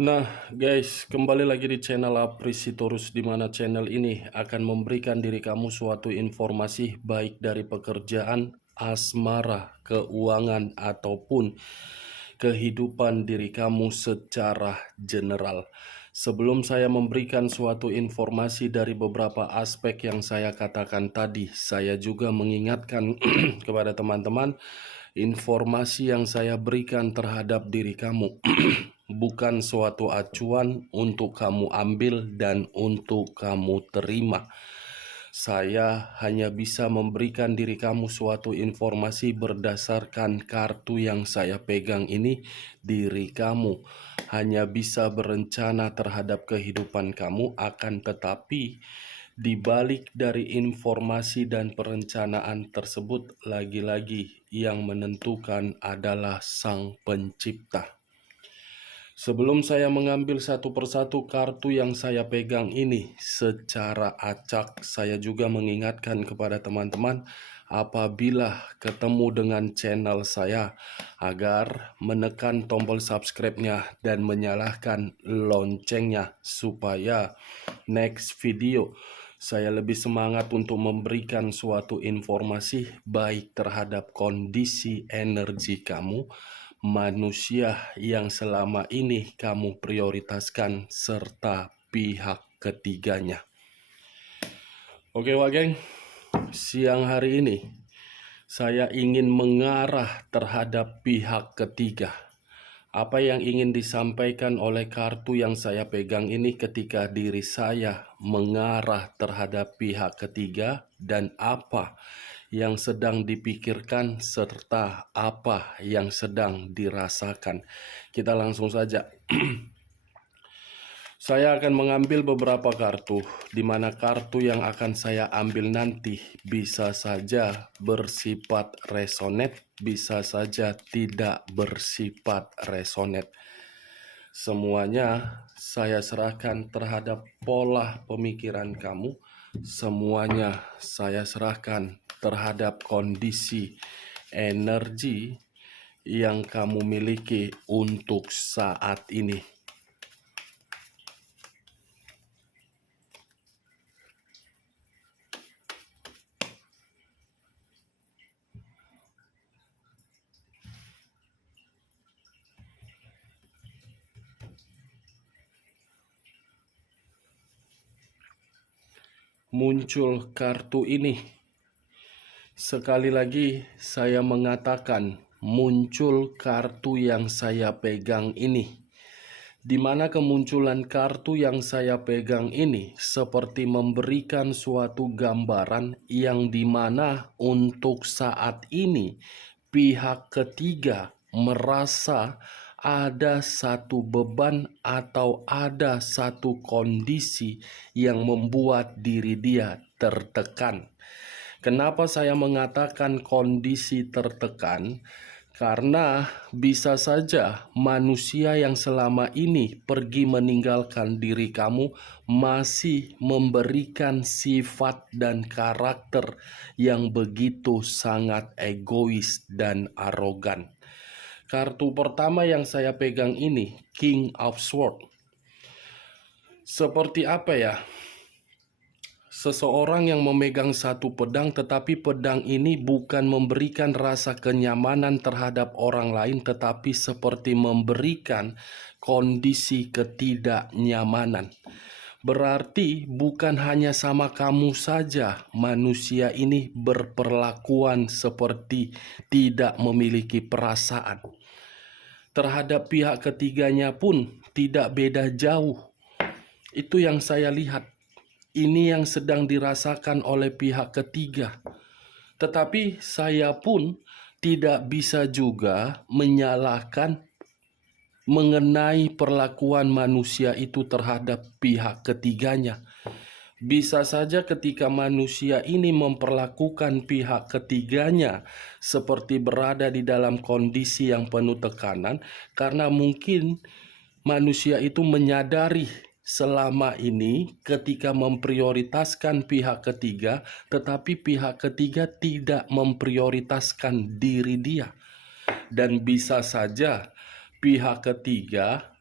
Nah, guys, kembali lagi di channel Aprisitorus, di mana channel ini akan memberikan diri kamu suatu informasi baik dari pekerjaan, asmara, keuangan, ataupun kehidupan diri kamu secara general. Sebelum saya memberikan suatu informasi dari beberapa aspek yang saya katakan tadi, saya juga mengingatkan kepada teman-teman, informasi yang saya berikan terhadap diri kamu bukan suatu acuan untuk kamu ambil dan untuk kamu terima. Saya hanya bisa memberikan diri kamu suatu informasi berdasarkan kartu yang saya pegang ini. Diri kamu hanya bisa berencana terhadap kehidupan kamu, akan tetapi di balik dari informasi dan perencanaan tersebut, lagi-lagi yang menentukan adalah Sang Pencipta. Sebelum saya mengambil satu persatu kartu yang saya pegang ini secara acak, saya juga mengingatkan kepada teman-teman apabila ketemu dengan channel saya agar menekan tombol subscribe-nya dan menyalakan loncengnya supaya next video saya lebih semangat untuk memberikan suatu informasi baik terhadap kondisi energi kamu, manusia yang selama ini kamu prioritaskan, serta pihak ketiganya. Oke Wageng, siang hari ini saya ingin mengarah terhadap pihak ketiga. Apa yang ingin disampaikan oleh kartu yang saya pegang ini ketika diri saya mengarah terhadap pihak ketiga, dan apa yang sedang dipikirkan serta apa yang sedang dirasakan. Kita langsung saja. Saya akan mengambil beberapa kartu, di mana kartu yang akan saya ambil nanti bisa saja bersifat resonate, bisa saja tidak bersifat resonate. Semuanya saya serahkan terhadap pola pemikiran kamu. Semuanya saya serahkan terhadap kondisi energi yang kamu miliki untuk saat ini. Muncul kartu ini. Sekali lagi saya mengatakan, muncul kartu yang saya pegang ini. Di mana kemunculan kartu yang saya pegang ini seperti memberikan suatu gambaran yang dimana untuk saat ini pihak ketiga merasa ada satu beban atau ada satu kondisi yang membuat diri dia tertekan. Kenapa saya mengatakan kondisi tertekan? Karena bisa saja manusia yang selama ini pergi meninggalkan diri kamu masih memberikan sifat dan karakter yang begitu sangat egois dan arogan. Kartu pertama yang saya pegang ini, King of Swords. Seperti apa ya? Seseorang yang memegang satu pedang, tetapi pedang ini bukan memberikan rasa kenyamanan terhadap orang lain, tetapi seperti memberikan kondisi ketidaknyamanan. Berarti bukan hanya sama kamu saja manusia ini berperlakuan seperti tidak memiliki perasaan. Terhadap pihak ketiganya pun tidak beda jauh. Itu yang saya lihat. Ini yang sedang dirasakan oleh pihak ketiga. Tetapi saya pun tidak bisa juga menyalahkan mengenai perlakuan manusia itu terhadap pihak ketiganya. Bisa saja ketika manusia ini memperlakukan pihak ketiganya seperti berada di dalam kondisi yang penuh tekanan, karena mungkin manusia itu menyadari selama ini ketika memprioritaskan pihak ketiga, tetapi pihak ketiga tidak memprioritaskan diri dia. Dan bisa saja pihak ketiga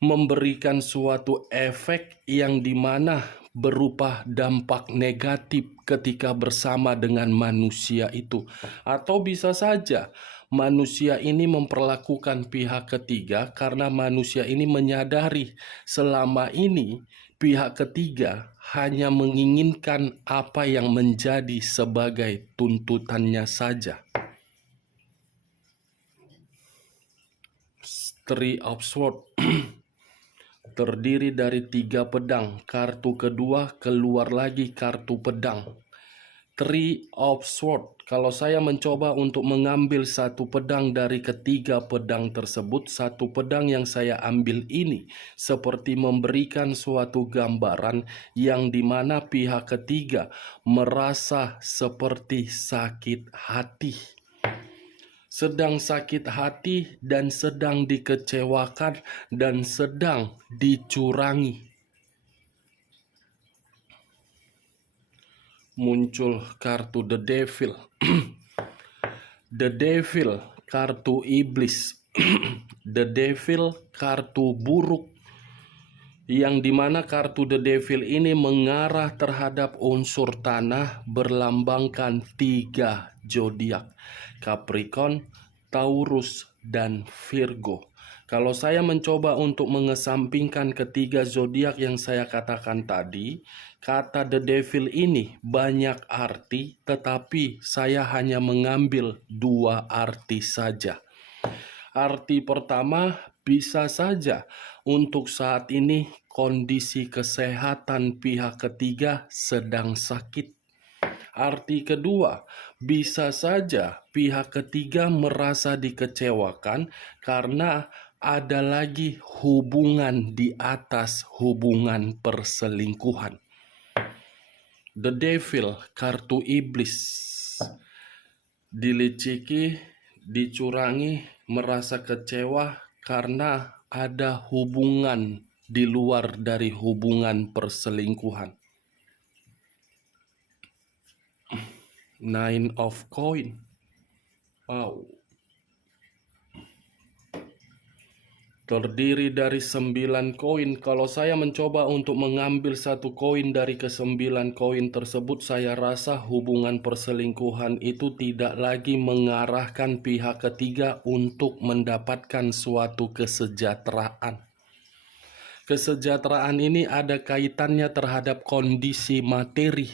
memberikan suatu efek yang dimana berupa dampak negatif ketika bersama dengan manusia itu. Atau bisa saja manusia ini memperlakukan pihak ketiga karena manusia ini menyadari selama ini pihak ketiga hanya menginginkan apa yang menjadi sebagai tuntutannya saja. Three of Swords terdiri dari 3 pedang. Kartu kedua keluar lagi kartu pedang. Three of Swords. Kalau saya mencoba untuk mengambil satu pedang dari ketiga pedang tersebut, satu pedang yang saya ambil ini seperti memberikan suatu gambaran yang dimana pihak ketiga merasa seperti sakit hati. Sedang sakit hati dan sedang dikecewakan dan sedang dicurangi. Muncul kartu The Devil. The Devil, kartu iblis. The Devil, kartu buruk. Yang dimana kartu The Devil ini mengarah terhadap unsur tanah berlambangkan 3 zodiak. Capricorn, Taurus, dan Virgo. Kalau saya mencoba untuk mengesampingkan ketiga zodiak yang saya katakan tadi, kata The Devil ini banyak arti, tetapi saya hanya mengambil 2 arti saja. Arti pertama, bisa saja untuk saat ini kondisi kesehatan pihak ketiga sedang sakit. Arti kedua, bisa saja pihak ketiga merasa dikecewakan karena ada lagi hubungan di atas hubungan perselingkuhan. The Devil, kartu iblis. Diliciki, dicurangi, merasa kecewa karena ada hubungan di luar dari hubungan perselingkuhan. Nine of Coin. Wow. Terdiri dari 9 koin. Kalau saya mencoba untuk mengambil satu koin dari ke-9 koin tersebut, saya rasa hubungan perselingkuhan itu tidak lagi mengarahkan pihak ketiga untuk mendapatkan suatu kesejahteraan. Kesejahteraan ini ada kaitannya terhadap kondisi materi.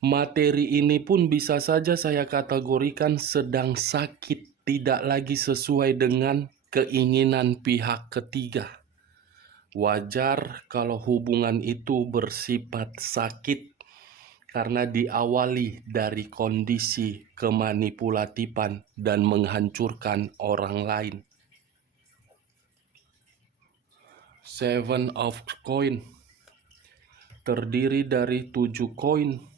Materi ini pun bisa saja saya kategorikan sedang sakit, tidak lagi sesuai dengan keinginan pihak ketiga. Wajar kalau hubungan itu bersifat sakit karena diawali dari kondisi kemanipulatifan dan menghancurkan orang lain. Seven of Coin terdiri dari 7 koin.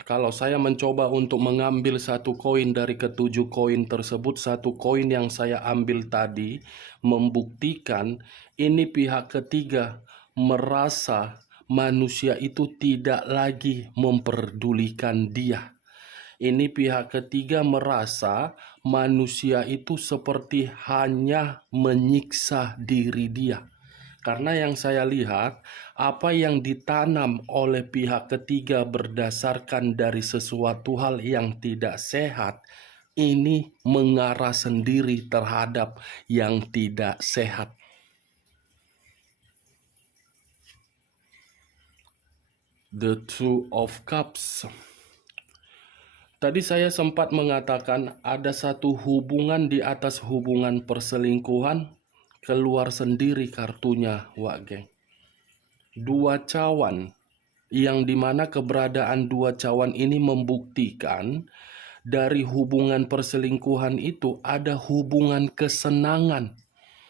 Kalau saya mencoba untuk mengambil satu koin dari ke-7 koin tersebut, satu koin yang saya ambil tadi membuktikan ini pihak ketiga merasa manusia itu tidak lagi memperdulikan dia. Ini pihak ketiga merasa manusia itu seperti hanya menyiksa diri dia. Karena yang saya lihat, apa yang ditanam oleh pihak ketiga berdasarkan dari sesuatu hal yang tidak sehat, ini mengarah sendiri terhadap yang tidak sehat. The Two of Cups. Tadi saya sempat mengatakan ada satu hubungan di atas hubungan perselingkuhan. Keluar sendiri kartunya, Wak Geng. 2 cawan, yang dimana keberadaan 2 cawan ini membuktikan dari hubungan perselingkuhan itu ada hubungan kesenangan.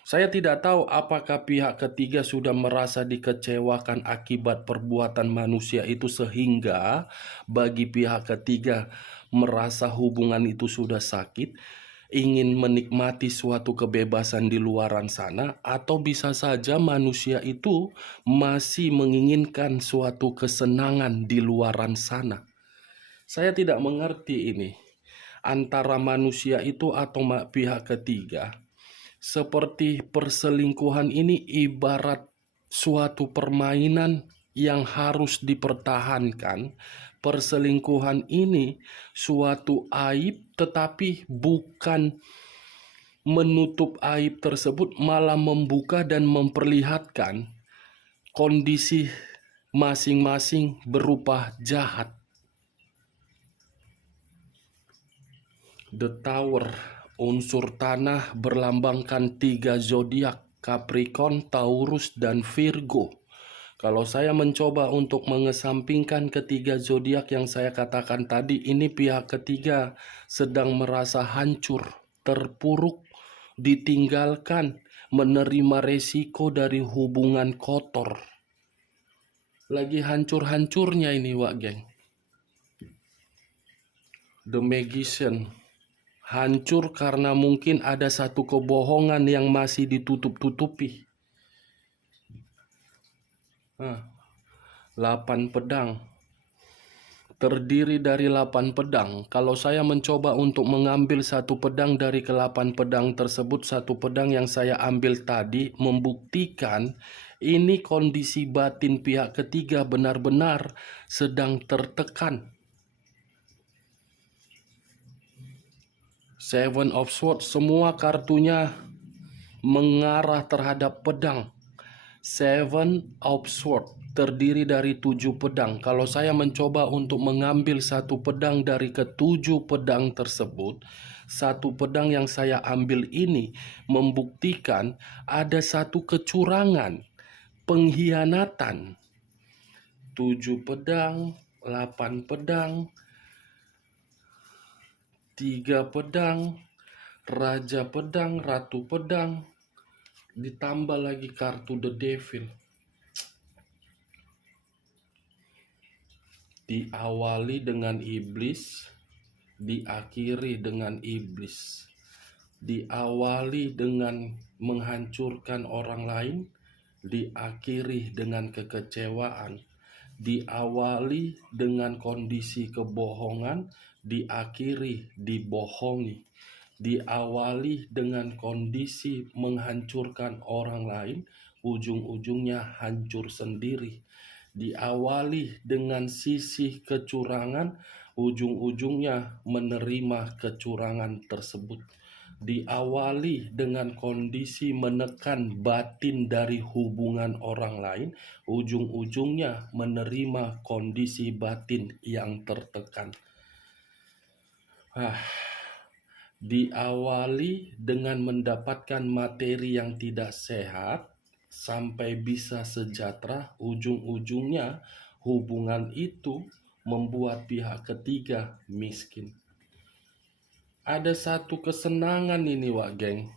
Saya tidak tahu apakah pihak ketiga sudah merasa dikecewakan akibat perbuatan manusia itu sehingga bagi pihak ketiga merasa hubungan itu sudah sakit, ingin menikmati suatu kebebasan di luaran sana, atau bisa saja manusia itu masih menginginkan suatu kesenangan di luaran sana. Saya tidak mengerti ini antara manusia itu atau pihak ketiga. Seperti perselingkuhan ini ibarat suatu permainan yang harus dipertahankan. Perselingkuhan ini suatu aib, tetapi bukan menutup aib tersebut, malah membuka dan memperlihatkan kondisi masing-masing berupa jahat. The Tower, unsur tanah, berlambangkan 3 zodiak, Capricorn, Taurus, dan Virgo. Kalau saya mencoba untuk mengesampingkan ketiga zodiak yang saya katakan tadi, ini pihak ketiga sedang merasa hancur, terpuruk, ditinggalkan, menerima resiko dari hubungan kotor. Lagi hancur-hancurnya ini, Wak Geng. The Magician, hancur karena mungkin ada satu kebohongan yang masih ditutup-tutupi. 8 pedang, terdiri dari 8 pedang. Kalau saya mencoba untuk mengambil satu pedang dari ke-8 pedang tersebut, satu pedang yang saya ambil tadi membuktikan ini kondisi batin pihak ketiga benar-benar sedang tertekan. 7 of Swords, semua kartunya mengarah terhadap pedang. 7 of Swords terdiri dari 7 pedang. Kalau saya mencoba untuk mengambil satu pedang dari ke-7 pedang tersebut, satu pedang yang saya ambil ini membuktikan ada satu kecurangan, pengkhianatan. 7 pedang, 8 pedang, 3 pedang, raja pedang, ratu pedang, ditambah lagi kartu The Devil. Diawali dengan iblis, diakhiri dengan iblis. Diawali dengan menghancurkan orang lain, diakhiri dengan kekecewaan. Diawali dengan kondisi kebohongan, diakhiri dibohongi. Diawali dengan kondisi menghancurkan orang lain, ujung-ujungnya hancur sendiri. Diawali dengan sisi kecurangan, ujung-ujungnya menerima kecurangan tersebut. Diawali dengan kondisi menekan batin dari hubungan orang lain, ujung-ujungnya menerima kondisi batin yang tertekan. Diawali dengan mendapatkan materi yang tidak sehat, sampai bisa sejahtera, ujung-ujungnya hubungan itu membuat pihak ketiga miskin. Ada satu kesenangan ini, Wak Geng.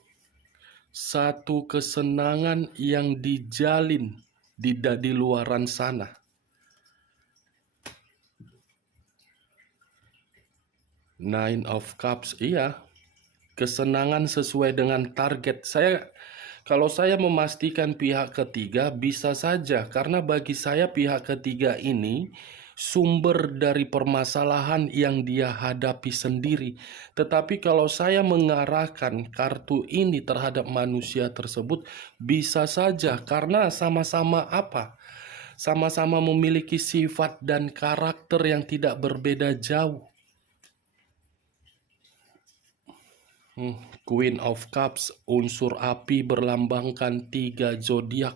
Satu kesenangan yang dijalin di luaran sana. Nine of Cups, iya. Kesenangan sesuai dengan target. Kalau saya memastikan pihak ketiga, bisa saja, karena bagi saya pihak ketiga ini sumber dari permasalahan yang dia hadapi sendiri. Tetapi kalau saya mengarahkan kartu ini terhadap manusia tersebut, bisa saja karena sama-sama apa? Sama-sama memiliki sifat dan karakter yang tidak berbeda jauh. Queen of Cups, unsur api, berlambangkan 3 zodiak,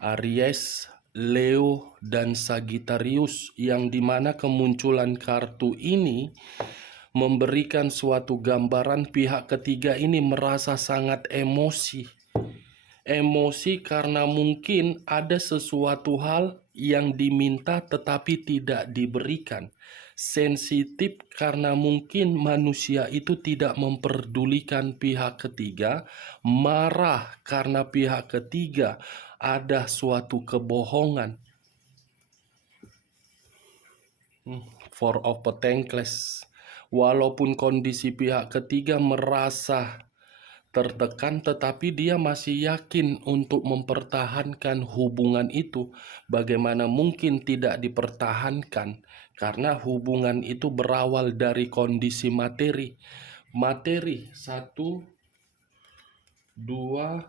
Aries, Leo, dan Sagittarius, yang dimana kemunculan kartu ini memberikan suatu gambaran pihak ketiga ini merasa sangat emosi. Emosi karena mungkin ada sesuatu hal yang diminta tetapi tidak diberikan. Sensitif karena mungkin manusia itu tidak memperdulikan pihak ketiga. Marah karena pihak ketiga ada suatu kebohongan. Four of Pentacles, walaupun kondisi pihak ketiga merasa tertekan, tetapi dia masih yakin untuk mempertahankan hubungan itu. Bagaimana mungkin tidak dipertahankan? Karena hubungan itu berawal dari kondisi materi. Materi, satu 2,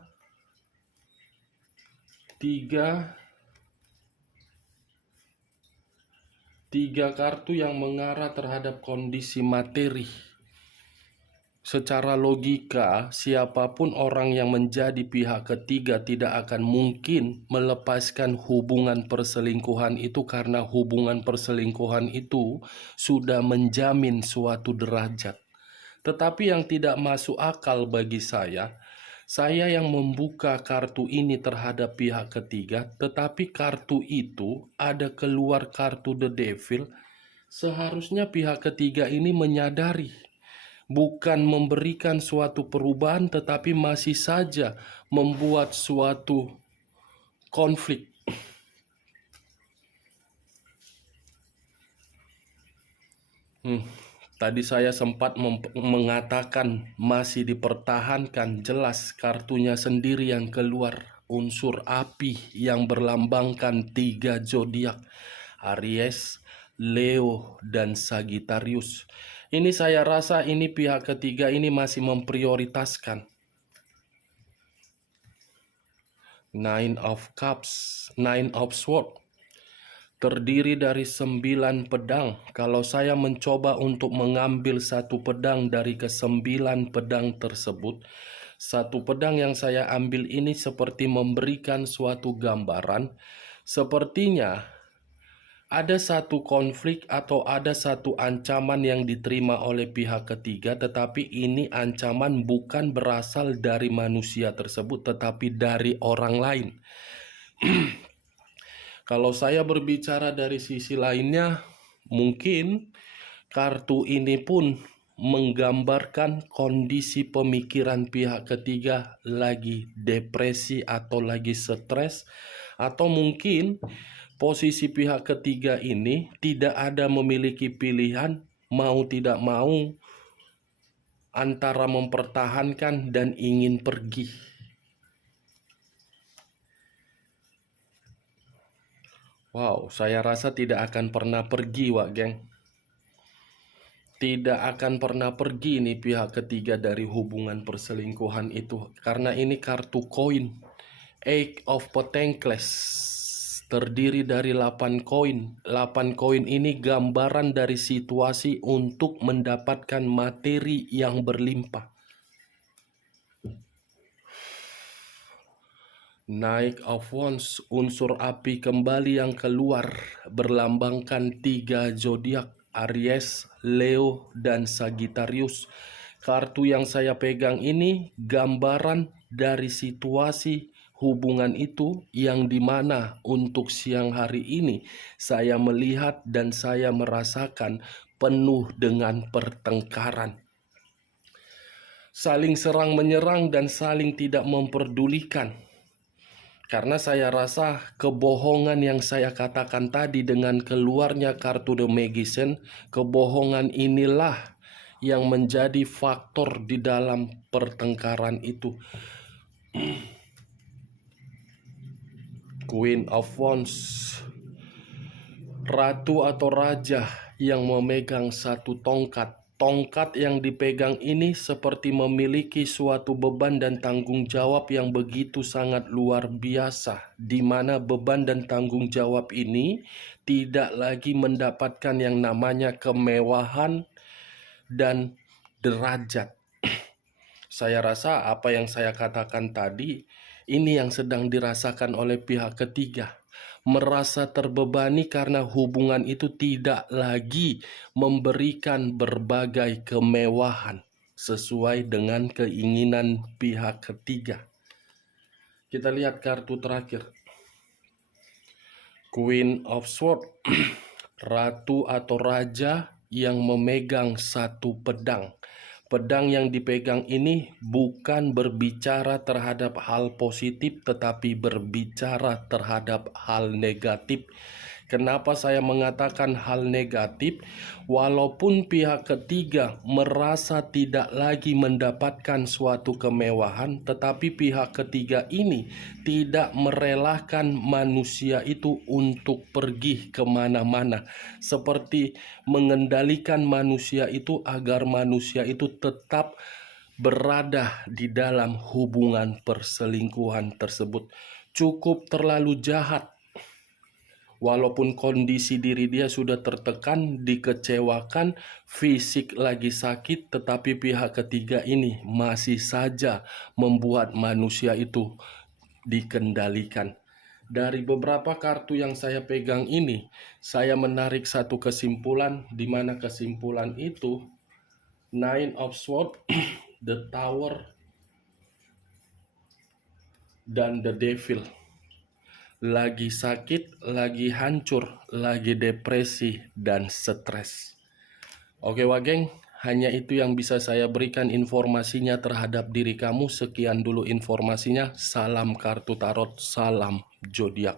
3, 3 kartu yang mengarah terhadap kondisi materi. Secara logika, siapapun orang yang menjadi pihak ketiga tidak akan mungkin melepaskan hubungan perselingkuhan itu karena hubungan perselingkuhan itu sudah menjamin suatu derajat. Tetapi yang tidak masuk akal bagi saya yang membuka kartu ini terhadap pihak ketiga, tetapi kartu itu ada keluar kartu The Devil. Seharusnya pihak ketiga ini menyadari, bukan memberikan suatu perubahan, tetapi masih saja membuat suatu konflik. Tadi saya sempat mengatakan masih dipertahankan, jelas kartunya sendiri yang keluar, unsur api yang berlambangkan 3 zodiak, Aries, Leo, dan Sagittarius. Ini saya rasa ini pihak ketiga ini masih memprioritaskan Nine of Cups, Nine of Swords, terdiri dari 9 pedang. Kalau saya mencoba untuk mengambil satu pedang dari ke-9 pedang tersebut, satu pedang yang saya ambil ini seperti memberikan suatu gambaran. Sepertinya ada satu konflik atau ada satu ancaman yang diterima oleh pihak ketiga, tetapi ini ancaman bukan berasal dari manusia tersebut, tetapi dari orang lain. Kalau saya berbicara dari sisi lainnya, mungkin kartu ini pun menggambarkan kondisi pemikiran pihak ketiga lagi depresi atau lagi stres, atau mungkin posisi pihak ketiga ini tidak ada memiliki pilihan, mau tidak mau, antara mempertahankan dan ingin pergi. Wow, saya rasa tidak akan pernah pergi, Wak Geng. Tidak akan pernah pergi nih pihak ketiga dari hubungan perselingkuhan itu. Karena ini kartu koin, Eight of Pentacles, terdiri dari 8 koin. 8 koin ini gambaran dari situasi untuk mendapatkan materi yang berlimpah. Knight of Wands, unsur api kembali yang keluar, berlambangkan 3 zodiak, Aries, Leo, dan Sagittarius. Kartu yang saya pegang ini gambaran dari situasi hubungan itu yang dimana untuk siang hari ini saya melihat dan saya merasakan penuh dengan pertengkaran. Saling serang menyerang dan saling tidak memperdulikan. Karena saya rasa kebohongan yang saya katakan tadi dengan keluarnya kartu The Magician, kebohongan inilah yang menjadi faktor di dalam pertengkaran itu. Queen of Wands, ratu atau raja yang memegang satu tongkat. Tongkat yang dipegang ini seperti memiliki suatu beban dan tanggung jawab yang begitu sangat luar biasa, di mana beban dan tanggung jawab ini tidak lagi mendapatkan yang namanya kemewahan dan derajat. Saya rasa apa yang saya katakan tadi, ini yang sedang dirasakan oleh pihak ketiga. Merasa terbebani karena hubungan itu tidak lagi memberikan berbagai kemewahan sesuai dengan keinginan pihak ketiga. Kita lihat kartu terakhir, Queen of Swords, ratu atau raja yang memegang satu pedang. Pedang yang dipegang ini bukan berbicara terhadap hal positif, tetapi berbicara terhadap hal negatif. Kenapa saya mengatakan hal negatif? Walaupun pihak ketiga merasa tidak lagi mendapatkan suatu kemewahan, tetapi pihak ketiga ini tidak merelakan manusia itu untuk pergi kemana-mana. Seperti mengendalikan manusia itu agar manusia itu tetap berada di dalam hubungan perselingkuhan tersebut cukup terlalu jahat. Walaupun kondisi diri dia sudah tertekan, dikecewakan, fisik lagi sakit, tetapi pihak ketiga ini masih saja membuat manusia itu dikendalikan. Dari beberapa kartu yang saya pegang ini, saya menarik satu kesimpulan, di mana kesimpulan itu Nine of Swords, The Tower, dan The Devil. Lagi sakit, lagi hancur, lagi depresi, dan stres. Oke Wageng, hanya itu yang bisa saya berikan informasinya terhadap diri kamu. Sekian dulu informasinya. Salam kartu tarot, salam zodiak.